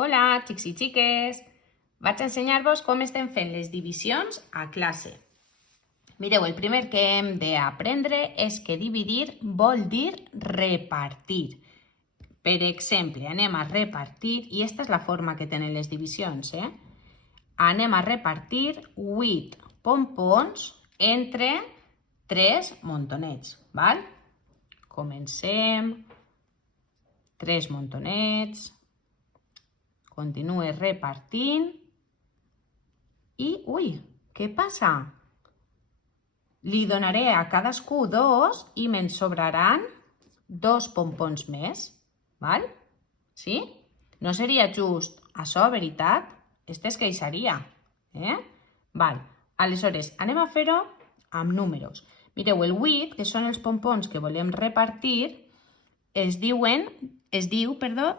Hola, xics i xiques! Vaig a ensenyar-vos com estem fent les divisions a classe. Mireu, el primer que hem d'aprendre és que dividir vol dir repartir. Per exemple, anem a repartir, i aquesta és la forma que tenen les divisions, Anem a repartir 8 pompons entre 3 montonets, val? Comencem. 3 montonets. Continue repartint. I, ui, què passa? Li donaré a cadascú 2 i me'n sobraran 2 pompons més, val? Sí? No seria just això, veritat? Este es queixaria, Val. Aleshores, anem a fer-ho amb números. Mireu, el 8, que són els pompons que volem repartir, es diu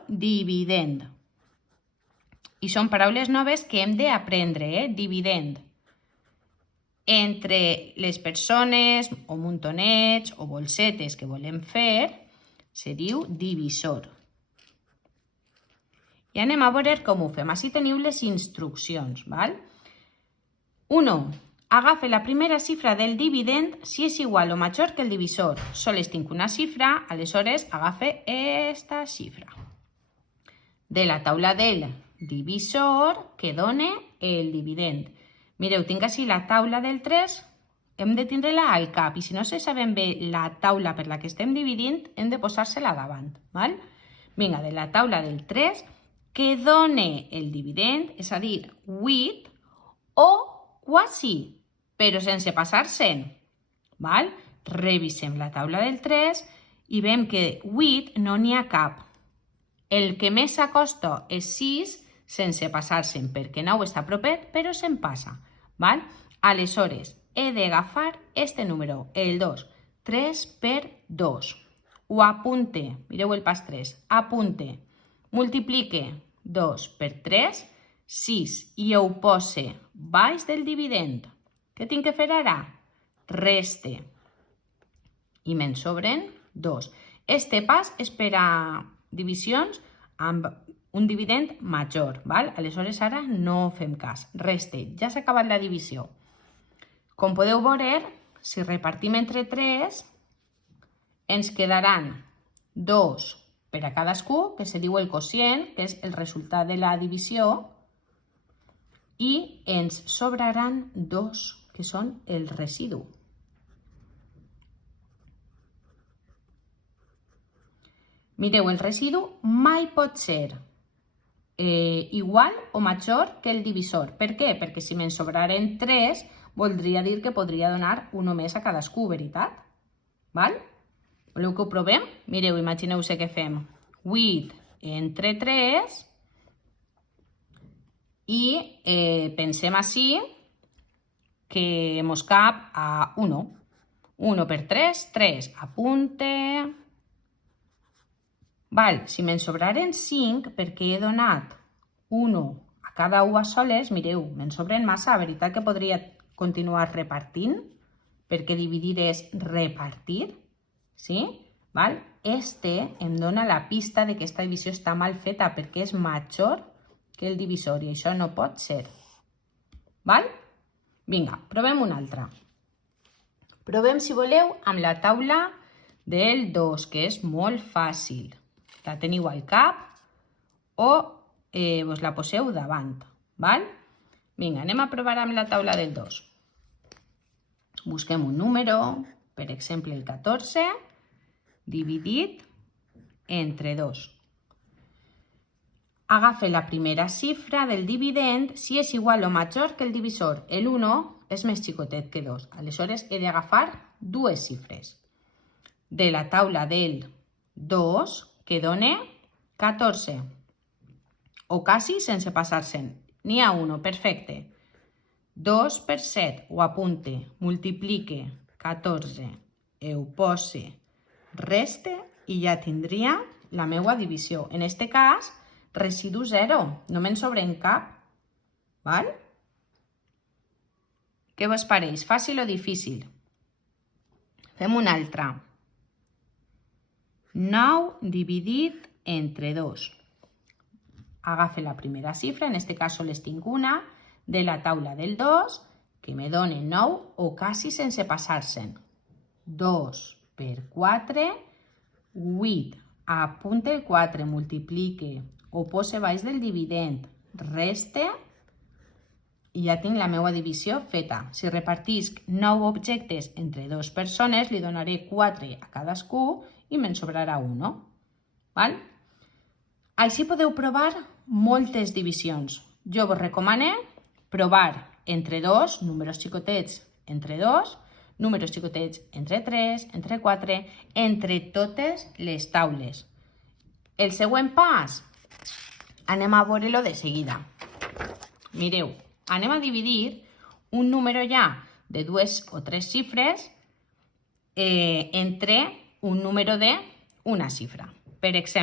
dividend. I són paraules noves que hem d'aprendre, dividend. Entre les persones o montonets o bolsetes que volem fer, se diu divisor. I anem a veure com ho fem. Així teniu les instruccions, val? 1. Agafa la primera xifra del dividend si és igual o major que el divisor. Sols tinc una xifra, aleshores agafe esta xifra. De la taula del divisor que dona el dividend. Mireu, tinc així la taula del 3, hem de tindre-la al cap, i si no se sabem bé la taula per la que estem dividint, hem de posar-se-la davant, val? Vinga, de la taula del 3, que dona el dividend, és a dir, 8, o quasi, però sense passar-se'n, val? Revisem la taula del 3 i veiem que 8 no n'hi ha cap. El que més s'acosta és 6, sense passar-se'n, perquè 9 està propet, però se'n passa, val? Aleshores, he d'agafar este número, el 2, 3 per 2. Ho apunte, mireu el pas 3, apunte, multiplique 2 per 3, 6, i ho pose baix del dividend. Què tinc que fer ara? Reste. I me'n sobren 2. Este pas és per a divisions amb un dividend major, val? Aleshores ara no fem cas. Reste, ja s'ha acabat la divisió. Com podeu veure, si repartim entre 3, ens quedaran 2 per a cadascú, que se diu el quocient, que és el resultat de la divisió, i ens sobraran 2, que són el residu. Mireu, el residu mai pot ser igual o major que el divisor. Per què? Perquè si me'n sobraren 3, voldria dir que podria donar un més a cadascú, veritat? Val? Voleu que ho provem? Mireu, imagineu-se que fem 8 entre 3 i pensem així que mos cap a 1. 1 per 3, 3. Apunte. Val, si me'n sobraren 5, perquè he donat 1 a cada u a soles, mireu, me'n sobren massa, veritat que podria continuar repartint, perquè dividir és repartir, sí? Val? Este em dona la pista de que aquesta divisió està mal feta, perquè és major que el divisor, i això no pot ser. Val? Vinga, provem una altra. Provem, si voleu, amb la taula del 2, que és molt fàcil. La teniu al cap o vos la poseu davant, val? Vinga, anem a provar amb la taula del 2. Busquem un número, per exemple el 14, dividit entre 2. Agafe la primera xifra del dividend si és igual o major que el divisor. El 1 és més xicotet que 2, aleshores he d'agafar dues xifres. De la taula del 2, que dona 14, o quasi sense passar-se'n. N'hi ha 1, perfecte. 2 per 7, ho apunte, multiplique 14, ho pose, reste, i ja tindria la meva divisió. En este cas, residu 0, no me'n sobren cap. Val? Què vos pareix? Fàcil o difícil? Fem una altra. 9 dividit entre 2. agafe la primera xifra, en este cas les tinc una, de la taula del 2, que me dona 9 o quasi sense passar-se'n. 2 per 4, 8. Apunte el 4, multiplique, ho pose baix del dividend, reste i ja tinc la meva divisió feta. Si repartisc 9 objectes entre 2 persones, li donaré 4 a cadascú i me'n sobrarà 1. Val? Així podeu provar moltes divisions. Jo vos recomano provar entre 2, números xicotets entre 2, números xicotets entre 3, entre 4, entre totes les taules. El següent pas, anem a veure-lo de seguida. Mireu, anem a dividir un número ja de 2 o 3 xifres entre un número de una xifra. Per exemple,